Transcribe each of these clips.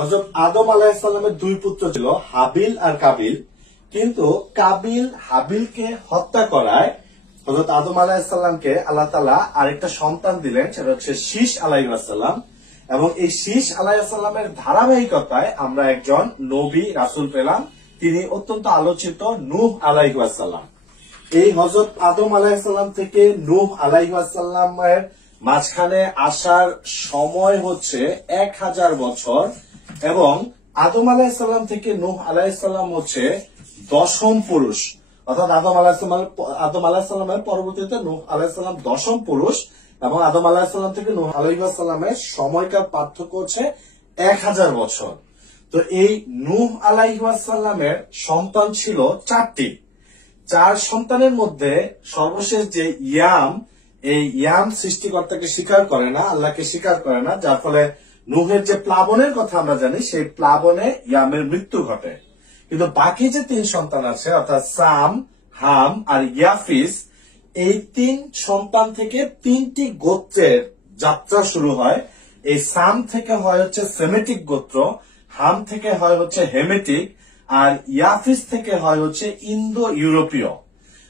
হযরত আদম আলাইহিস সালামের দুই পুত্র ছিল, হাবিল আর কাবিল। কিন্তু কাবিল হাবিলকে হত্যা করায় হযরত আদম আলাইহিস সালামকে আল্লাহ তাআলা আরেকটা সন্তান দিলেন, সেটা হচ্ছে শীস আলাইহিস সালাম। এবং এই শীস আলাইহিস সালামের ধারাবাহিকতায় আমরা একজন নবী রাসূল পেলাম, তিনি অত্যন্ত আলোচিত নূহ আলাইহিস সালাম। এই হযরত আদম আলাইহিস সালাম থেকে নূহ আলাইহিস সালামের মাঝখানে আসার সময় হচ্ছে 1000 বছর, এবং আদম আলাইহিস সালাম থেকে নূহ আলাইহিস সালাম হচ্ছে দশম পুরুষ, অর্থাৎ আদম আলাইহিস সালামের পরবর্তীতে নূহ আলাইহিস সালাম দশম পুরুষ, এবং আদম আলাইহিস সালাম থেকে নূহ আলাইহিস সালামের সময়কার পার্থক্য হচ্ছে 1000 বছর। তো এই নূহ আলাইহিস সালামের সন্তান ছিল 4টি। 4 সন্তানের মধ্যে সর্বশেষ যে ইয়াম, এই ইয়াম সৃষ্টিকর্তাকে স্বীকার করে না, আল্লাহকে স্বীকার করে না, যার ফলে নূহের যে প্লাবনের কথা আমরা জানি, সেই প্লাবনে ইয়ামের মৃত্যু ঘটে। কিন্তু বাকি যে 3 সন্তান আছে, অর্থাৎ সাম, হাম আর ইয়াফিস, এই 3 সন্তান থেকে 3টি গোত্রের যাত্রা শুরু হয়। এই সাম থেকে হয় হচ্ছে সেমেটিক গোত্র, হাম থেকে হয় হচ্ছে হেমেটিক, আর ইয়াফিস থেকে হয় হচ্ছে ইন্দো ইউরোপীয়।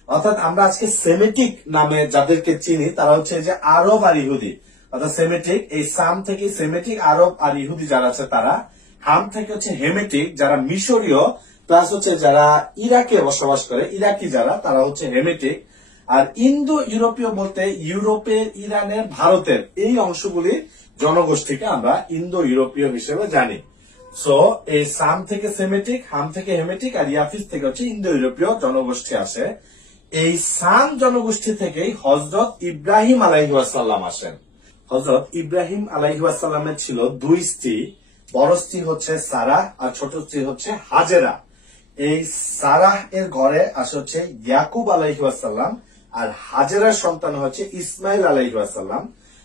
অর্থাৎ আমরা আজকে সেমেটিক নামে যাদেরকে চিনি তারা হচ্ছে যে আরব আর ইহুদি, অর্থাৎ সেমেটিক। এই সাম থেকে সেমেটিক, আরব আর ইহুদি যারা আছে তারা। হাম থেকে হচ্ছে হেমেটিক, যারা মিশরীয়, প্লাস হচ্ছে যারা ইরাকে বসবাস করে, ইরাকি যারা, তারা হচ্ছে হেমেটিক। আর ইন্দো ইউরোপীয় বলতে ইউরোপের, ইরানের, ভারতের এই অংশগুলি জনগোষ্ঠীকে আমরা ইন্দো ইউরোপীয় হিসেবে জানি। সো এই সাম থেকে সেমেটিক, হাম থেকে হেমেটিক, আর ইয়াফিস থেকে হচ্ছে ইন্দো ইউরোপীয় জনগোষ্ঠী আসে। এই সাম জনগোষ্ঠী থেকেই হযরত ইব্রাহিম আলাইহিস সালাম আসেন। হযরত ইব্রাহিম আলাইহিস সালামের ছিল 2 স্ত্রী, বড় স্ত্রী হচ্ছে সারাহ আর ছোট স্ত্রী হচ্ছে হাজেরা। এই সারাহ এর ঘরে আসে হচ্ছে ইয়াকুব আলাইহিস সালাম, আর হাজেরার সন্তান হচ্ছে ইসমাইল আলাইহিস সালাম।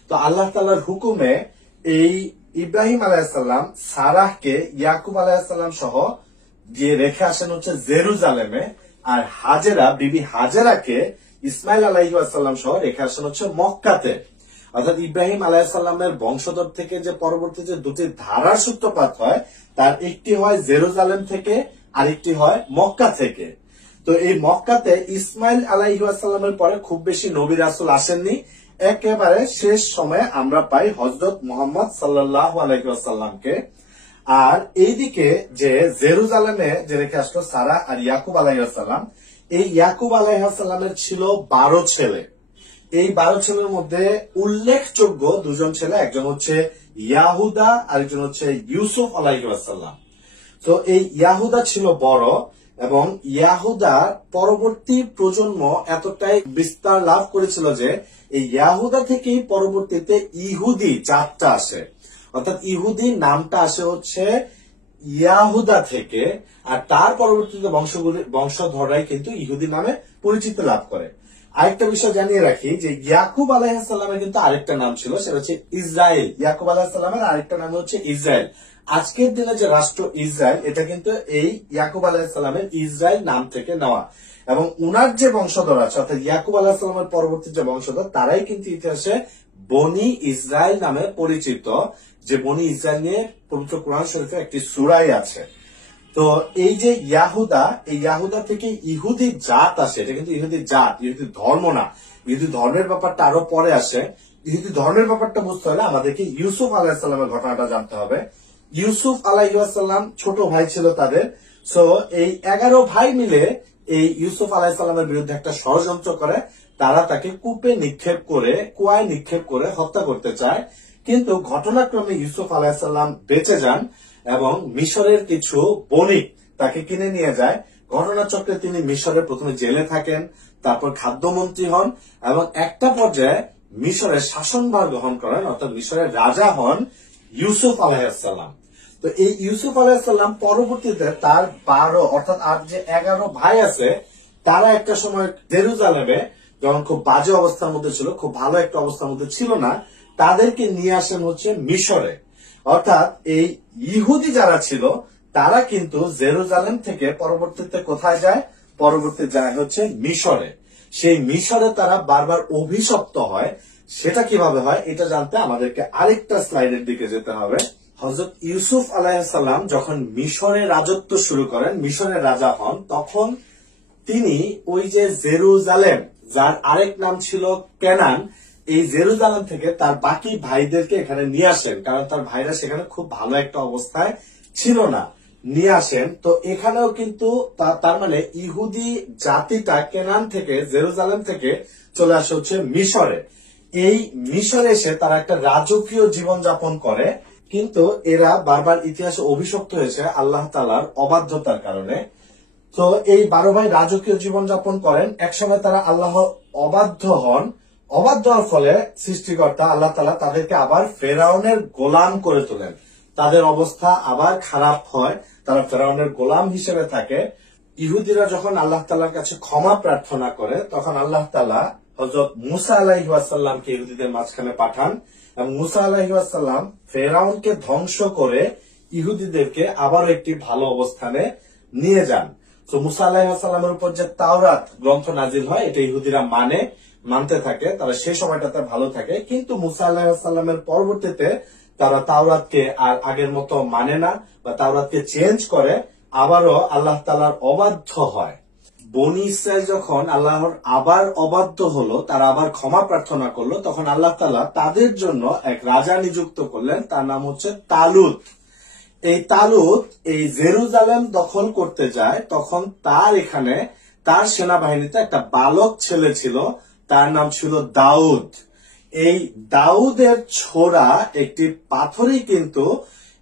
তো আল্লাহ তাআলার হুকুমে এই ইব্রাহিম আলাইহিস সালাম সারাহকে ইয়াকুব আলাইহিস সালাম সহ দিয়ে রেখে আসেন হচ্ছে জেরুজালেমে, আর হাজেরা, বিবি হাজেরাকে ইসমাইল আলাইহিস সালাম সহ রেখে আসেন হচ্ছে মক্কাতে। অর্থাৎ ইব্রাহিম আলাইহিস সালামের বংশধর থেকে যে পরবর্তী যে 2টি ধারার সূত্রপাত হয়, তার একটি হয় জেরুজালেম থেকে, আরেকটি হয় মক্কা থেকে। তো এই মক্কাতে ইসমাইল আলাইহিস সালামের পরে খুব বেশি নবী রাসূল আসেননি। একেবারে শেষ সময়ে আমরা পাই হযরত মুহাম্মদ সাল্লাল্লাহু আলাইহি ওয়াসাল্লামকে। আর এইদিকে যে জেরুজালেমে যে রেখে আসলো সারা আর ইয়াকুব আলাইহিস সালাম, এই ইয়াকুব আলাইহিস সালামের ছিল 12 ছেলে। এই 12 ছেলের মধ্যে উল্লেখযোগ্য 2 জন ছেলে, একজন হচ্ছে ইয়াহুদা, আরেকজন হচ্ছে ইউসুফ আলাইহিস সালাম। তো এই ইয়াহুদা ছিল বড়, এবং ইয়াহুদার পরবর্তী প্রজন্ম এতটাই বিস্তার লাভ করেছিল যে এই ইয়াহুদা থেকেই পরবর্তীতে ইহুদি জাতটা আসে, অর্থাৎ ইহুদি নামটা আসে হচ্ছে ইয়াহুদা থেকে, আর তার পরবর্তীতে বংশধররাই কিন্তু ইহুদি নামে পরিচিতি লাভ করে। আরেকটা বিষয় জানিয়ে রাখি যে ইয়াকুব আলাইহিস সালামের কিন্তু আরেকটা নাম ছিল, সেটা হচ্ছে ইসরায়েল। ইয়াকুব আলাইহিস সালামের আরেকটা নাম হচ্ছে ইসরায়েল। আজকের দিনে যে রাষ্ট্র ইসরায়েল, এটা কিন্তু এই ইয়াকুব আলাইহিস সালামের ইসরায়েল নাম থেকে নেওয়া। এবং উনার যে বংশধর আছে, অর্থাৎ ইয়াকুব আলাইহিস সালামের পরবর্তী যে বংশধর, তারাই কিন্তু ইতিহাসে বনি ইসরায়েল নামে পরিচিত, যে বনি ইসরায়েল নিয়ে পবিত্র কোরআন শরীফে একটি সূরাই আছে। তো এই যে ইয়াহুদা, এই ইয়াহুদা থেকে ইহুদি জাত আসে, এটা কিন্তু ইহুদি জাত, ইহুদি ধর্ম না। ইহুদি ধর্মের ব্যাপারটা আরো পরে আসে। ইহুদি ধর্মের ব্যাপারটা বুঝতে হলে আমাদেরকে ইউসুফ আলাইহিস সালামের ঘটনাটা জানতে হবে। ইউসুফ আলাইহিস সালাম ছোট ভাই ছিল তাদের। সো এই 11 ভাই মিলে এই ইউসুফ আলাইহিস সালামের বিরুদ্ধে একটা ষড়যন্ত্র করে। তারা তাকে কুয়ায় নিক্ষেপ করে হত্যা করতে চায়। কিন্তু ঘটনাক্রমে ইউসুফ আলাইহিস সালাম বেঁচে যান, এবং মিশরের কিছু বণিক তাকে কিনে নিয়ে যায়। ঘটনাচক্রে তিনি মিশরে প্রথমে জেলে থাকেন, তারপর খাদ্যমন্ত্রী হন, এবং একটা পর্যায়ে মিশরের শাসনভার গ্রহণ করেন, অর্থাৎ মিশরের রাজা হন ইউসুফ আলাইহিস সালাম। তো এই ইউসুফ আলাইহিস সালাম পরবর্তীতে তার 12 অর্থাৎ আর যে 11 ভাই আছে, তারা একটা সময় জেরুজালেমে যখন খুব বাজে অবস্থার মধ্যে ছিল, খুব ভালো একটা অবস্থার মধ্যে ছিল না, তাদেরকে নিয়ে আসেন হচ্ছে মিশরে। অর্থাৎ এই ইহুদি যারা ছিল তারা কিন্তু জেরুজালেম থেকে পরবর্তীতে কোথায় যায়? পরবর্তী যায় হচ্ছে মিশরে। সেই মিশরে তারা বারবার অভিশপ্ত হয়। সেটা কিভাবে হয় এটা জানতে আমাদেরকে আরেকটা স্লাইডের দিকে যেতে হবে। হযরত ইউসুফ আলাইহিসসালাম যখন মিশরে রাজত্ব শুরু করেন, মিশরের রাজা হন, তখন তিনি ওই যে জেরুজালেম, যার আরেক নাম ছিল কেনান, এই জেরুজালেম থেকে তার বাকি ভাইদেরকে এখানে নিয়ে আসেন, কারণ তার ভাইরা সেখানে খুব ভালো একটা অবস্থায় ছিল না, নিয়ে আসেন। তো এখানেও কিন্তু তার মানে ইহুদি জাতিটা কেনান থেকে, জেরুজালেম থেকে চলে আসে হচ্ছে মিশরে। এই মিশরে এসে তারা একটা রাজকীয় জীবন যাপন করে, কিন্তু এরা বারবার ইতিহাসে অভিশপ্ত হয়েছে আল্লাহ তাআলার অবাধ্যতার কারণে। তো এই 12 ভাই রাজকীয় জীবন যাপন করেন। একসময় তারা আল্লাহর অবাধ্য হন। অবাধ্য হওয়ার ফলে সৃষ্টিকর্তা আল্লাহ তাআলা তাদেরকে আবার ফেরাউনের গোলাম করে তোলেন। তাদের অবস্থা আবার খারাপ হয়, তারা ফেরাউনের গোলাম হিসেবে থাকে। ইহুদিরা যখন আল্লাহ তাআলার কাছে ক্ষমা প্রার্থনা করে, তখন আল্লাহ তাআলা হযরত মুসা আলাইহিস সালামকে ইহুদিদের মাঝখানে পাঠান, এবং মুসা আলাইহিস সালাম ফেরাউনকে ধ্বংস করে ইহুদিদেরকে আবার একটি ভালো অবস্থানে নিয়ে যান। তো মুসা আলাইহিস সালামের উপর যে তাওরাত গ্রন্থ নাজিল হয়, এটা ইহুদিরা মানতে থাকে, তারা সেই সময়টাতে ভালো থাকে। কিন্তু মুসা আলাইহিস সালামের পরবর্তীতে তারা তাওরাতকে আর আগের মতো মানে না, বা তাওরাতকে চেঞ্জ করে, আবারও আল্লাহ তাআলার অবাধ্য হয়। বনি ইসরাইল যখন আল্লাহর আবার অবাধ্য হলো, তারা আবার ক্ষমা প্রার্থনা করলো, তখন আল্লাহ তাআলা তাদের জন্য এক রাজা নিযুক্ত করলেন, তার নাম হচ্ছে তালুত। এই তালুত এই জেরুজালেম দখল করতে যায়, তখন তার সেনাবাহিনীতে একটা বালক ছেলে ছিল, তার নাম ছিল দাউদ। এই দাউদের ছোড়া একটি পাথরই কিন্তু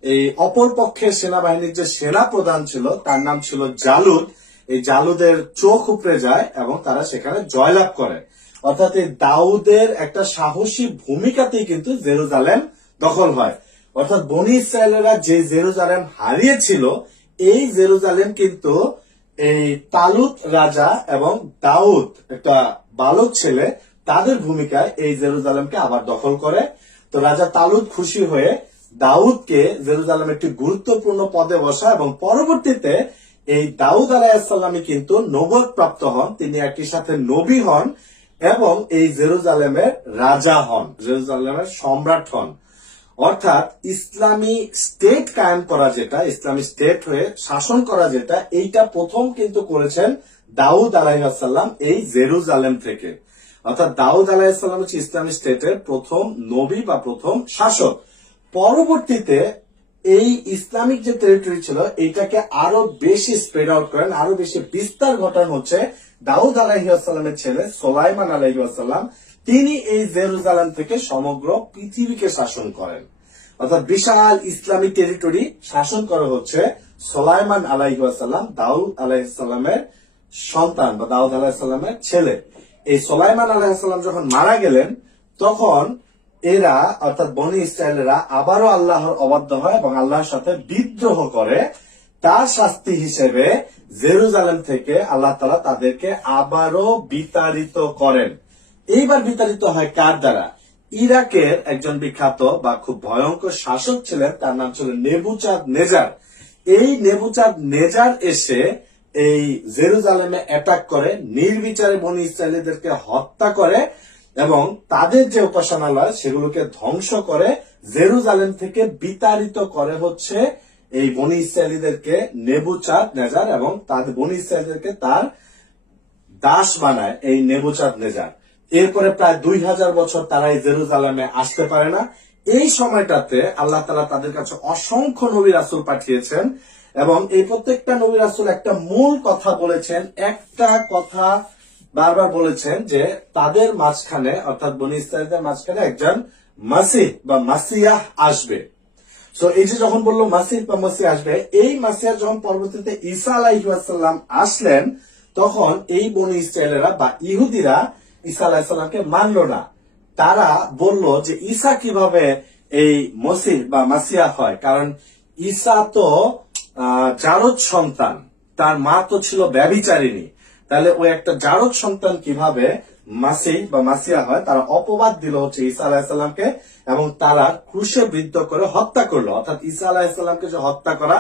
এই অপর পক্ষের সেনাবাহিনীর যে সেনা প্রধান ছিল, তার নাম ছিল জালুদ, এই জালুদের চোখ উপড়ে যায় এবং তারা সেখানে জয়লাভ করে। অর্থাৎ এই দাউদের একটা সাহসী ভূমিকাতেই কিন্তু জেরুজালেম দখল হয়। অর্থাৎ বনি ইসরায়েলেরা যে জেরুজালেম হারিয়েছিল, এই জেরুজালেম কিন্তু এই তালুত রাজা এবং দাউদ একটা বালক ছেলে, তাদের ভূমিকায় এই জেরুজালেমকে আবার দখল করে। তো রাজা তালুত খুশি হয়ে দাউদকে জেরুজালেমের একটি গুরুত্বপূর্ণ পদে বসায়, এবং পরবর্তীতে এই দাউদ আলাইহিসসালামই কিন্তু নবুয়ত প্রাপ্ত হন, তিনি একই সাথে নবী হন এবং এই জেরুজালেমের রাজা হন, জেরুজালেমের সম্রাট হন। অর্থাৎ ইসলামী স্টেট কায়েম করা যেটা, ইসলামী স্টেট হয়ে শাসন করা যেটা, এইটা প্রথম কিন্তু করেছেন দাউদ আলাইহিসসালাম এই জেরুজালেম থেকে। অর্থাৎ দাউদ আলাইহিসসালাম হচ্ছে ইসলামী স্টেটের প্রথম নবী বা প্রথম শাসক। পরবর্তীতে এই ইসলামিক যে টেরিটরি ছিল, এইটাকে আরো বেশি স্প্রেড আউট করেন, আরো বেশি বিস্তার ঘটান হচ্ছে দাউদ আলাইহিসসালামের ছেলে সুলাইমান আলাইহিসসালাম। তিনি এই জেরুজালেম থেকে সমগ্র পৃথিবীকে শাসন করেন। অর্থাৎ বিশাল ইসলামিক টেরিটরি শাসন করা হচ্ছে সুলাইমান আলাইহিসসালাম, দাউদ আলাইহিসসালামের সন্তান বা দাউদ আলাইহিসসালামের ছেলে। এই সুলাইমান আলাইহিসসালাম যখন মারা গেলেন, তখন এরা অর্থাৎ বনি ইসরায়েলেরা আবারও আল্লাহর অবাধ্য হয় এবং আল্লাহর সাথে বিদ্রোহ করে। তার শাস্তি হিসেবে জেরুজালেম থেকে আল্লাহ তাআলা তাদেরকে আবারও বিতাড়িত করেন। এইবার বিতাড়িত হয় কার দ্বারা? ইরাকের একজন বিখ্যাত বা খুব ভয়ঙ্কর শাসক ছিলেন, তার নাম ছিল নেবুচাঁদ-নেজার। এই নেবুচাঁদ-নেজার এসে এই জেরুজালেমে অ্যাটাক করে, নির্বিচারে বনি ইসরায়েলীদেরকে হত্যা করে এবং তাদের যে উপাসনালয় সেগুলোকে ধ্বংস করে, জেরুজালেম থেকে বিতাড়িত করে হচ্ছে এই বনি ইসরায়েলীদেরকে নেবুচাঁদ-নেজার, এবং তাদের বনি ইসরায়েলীদেরকে তার দাস বানায় এই নেবুচাঁদ-নেজার। এরপরে প্রায় 2000 বছর তারা এই জেরুজালেমে আসতে পারে না। এই সময়টাতে আল্লাহ তাআলা তাদের কাছে অসংখ্য নবী রাসূল পাঠিয়েছেন, এবং এই প্রত্যেকটা নবী রাসূল একটা মূল কথা বলেছেন, একটা কথা বারবার বলেছেন যে তাদের মাঝখানে অর্থাৎ বনি ইসরায়েলদের মাঝখানে একজন মাসিহ বা মাসিয়াহ আসবে। তো এই যে যখন বললো মাসিহ বা মাসিহ আসবে, এই মাসিয়া যখন পরবর্তীতে ঈসা আলাইহিস সালাম আসলেন, তখন এই বনি ইসরায়েলেরা বা ইহুদিরা ঈসা আলাইহিস সালামকে মানল না। তারা বলল যে ঈসা কিভাবে এই মসিহ বা মাসিয়া হয়, কারণ ঈসা তো জারদ সন্তান, তার মা তো ছিল ব্যভিচারিণী, তাহলে ওই একটা জারদ সন্তান কিভাবে মাসিহ বা মাসিয়া হয়। তারা অপবাদ দিল হচ্ছে ঈসা আলাইহিস সালামকে, এবং তারা ক্রুশে বিদ্ধ করে হত্যা করলো। অর্থাৎ ঈসা আলাইহিস সালামকে যে হত্যা করা,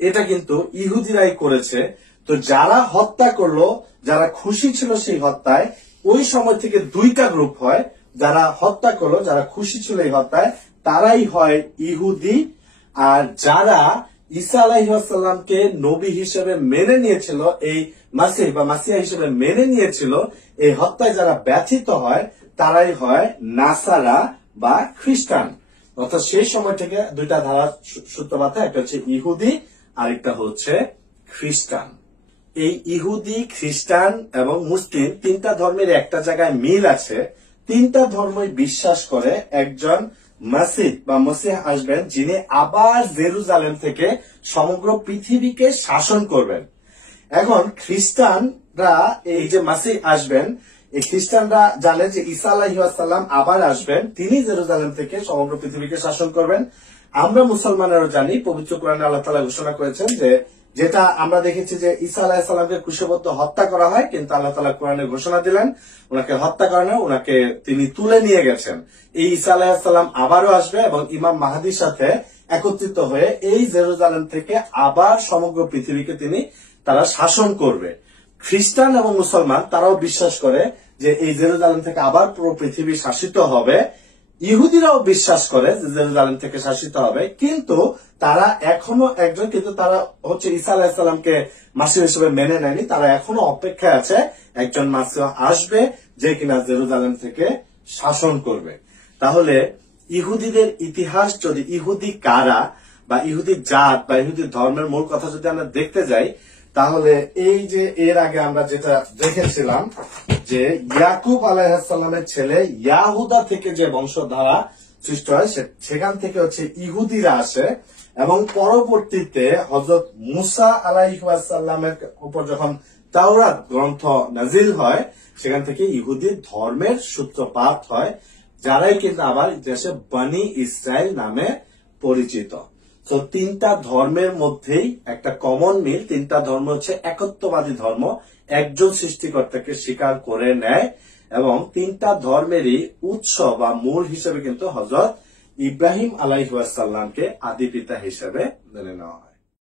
এটা কিন্তু ইহুদিরাই করেছে। তো যারা হত্যা করলো, যারা খুশি ছিল সেই হত্যায়, ওই সময় থেকে দুইটা গ্রুপ হয়। যারা হত্যা করলো, যারা খুশি ছিল এই হত্যায়, তারাই হয় ইহুদি, আর যারা ঈসা আলাইহিসসালামকে নবী হিসেবে মেনে নিয়েছিল, এই মাসিহ বা মাসিহা হিসেবে মেনে নিয়েছিল, এই হত্যায় যারা ব্যথিত হয় তারাই হয় নাসারা বা খ্রিস্টান। অর্থাৎ সেই সময় থেকে দুইটা ধারা সূত্রপাত হয়, একটা হচ্ছে ইহুদি আর একটা হচ্ছে খ্রিস্টান। এই ইহুদি, খ্রিস্টান এবং মুসলিম তিনটা ধর্মের একটা জায়গায় মিল আছে। তিনটা ধর্মই বিশ্বাস করে একজন মাসিহ বা মসিহ আসবেন, যিনি আবার জেরুজালেম থেকে সমগ্র পৃথিবীকে শাসন করবেন। এখন খ্রিস্টানরা এই যে মাসিহ আসবেন, এই খ্রিস্টানরা জানে যে ঈসা আলাইহিসসালাম আবার আসবেন, তিনি জেরুজালেম থেকে সমগ্র পৃথিবীকে শাসন করবেন। আমরা মুসলমানেরও জানি, পবিত্র কোরআনে আল্লাহ তাআলা ঘোষণা করেছেন যে যেটা আমরা দেখেছি যে ঈসা আলাইহিসসালামকে ক্রুশবিদ্ধ হত্যা করা হয়, কিন্তু আল্লাহ তাআলা কোরআনে ঘোষণা দিলেন ওনাকে হত্যা করেন, ওনাকে তিনি তুলে নিয়ে গেছেন। এই ঈসা আলাইহিসসালাম আবারও আসবে এবং ইমাম মাহদির সাথে একত্রিত হয়ে এই জেরুজালেম থেকে আবার সমগ্র পৃথিবীকে তারা শাসন করবে। খ্রিস্টান এবং মুসলমান তারাও বিশ্বাস করে যে এই জেরুজালেম থেকে আবার পুরো পৃথিবী শাসিত হবে। ইহুদিরাও বিশ্বাস করে যে জেরুজালেম থেকে শাসিত হবে, কিন্তু তারা এখনো কিন্তু তারা হচ্ছে ঈসা আলাইহিসসালামকে মাসিহ হিসেবে মেনে নেয়নি। তারা এখনো অপেক্ষায় আছে একজন মাসিহ আসবে যে কিনা জেরুজালেম থেকে শাসন করবে। তাহলে ইহুদিদের ইতিহাস, যদি ইহুদি কারা বা ইহুদি জাত বা ইহুদি ধর্মের মূল কথা যদি আমরা দেখতে যাই, তাহলে এই যে এর আগে আমরা যেটা দেখেছিলাম যে ইয়াকুব আলাইহিসসালামের ছেলে ইয়াহুদা থেকে যে বংশধারা সৃষ্টি হয়, সেখান থেকে হচ্ছে ইহুদিরা আসে এবং পরবর্তীতে হযরত মুসা আলাইহিসসালামের উপর যখন তাওরাত গ্রন্থ নাজিল হয়, সেখান থেকে ইহুদি ধর্মের সূত্রপাত হয়, যারাই কিন্তু আবার ইতিহাসে বনি ইসরায়েল নামে পরিচিত। তো তিনটা ধর্মের মধ্যেই একটা কমন মিল, তিনটা ধর্ম হচ্ছে একত্ববাদী ধর্ম, একজন সৃষ্টিকর্তাকে স্বীকার করে নেয় এবং তিনটা ধর্মেরই উৎস বা মূল হিসেবে কিন্তু হযরত ইব্রাহিম আলাইহিসসালামকে আদি পিতা হিসেবে মেনে নেওয়া হয়।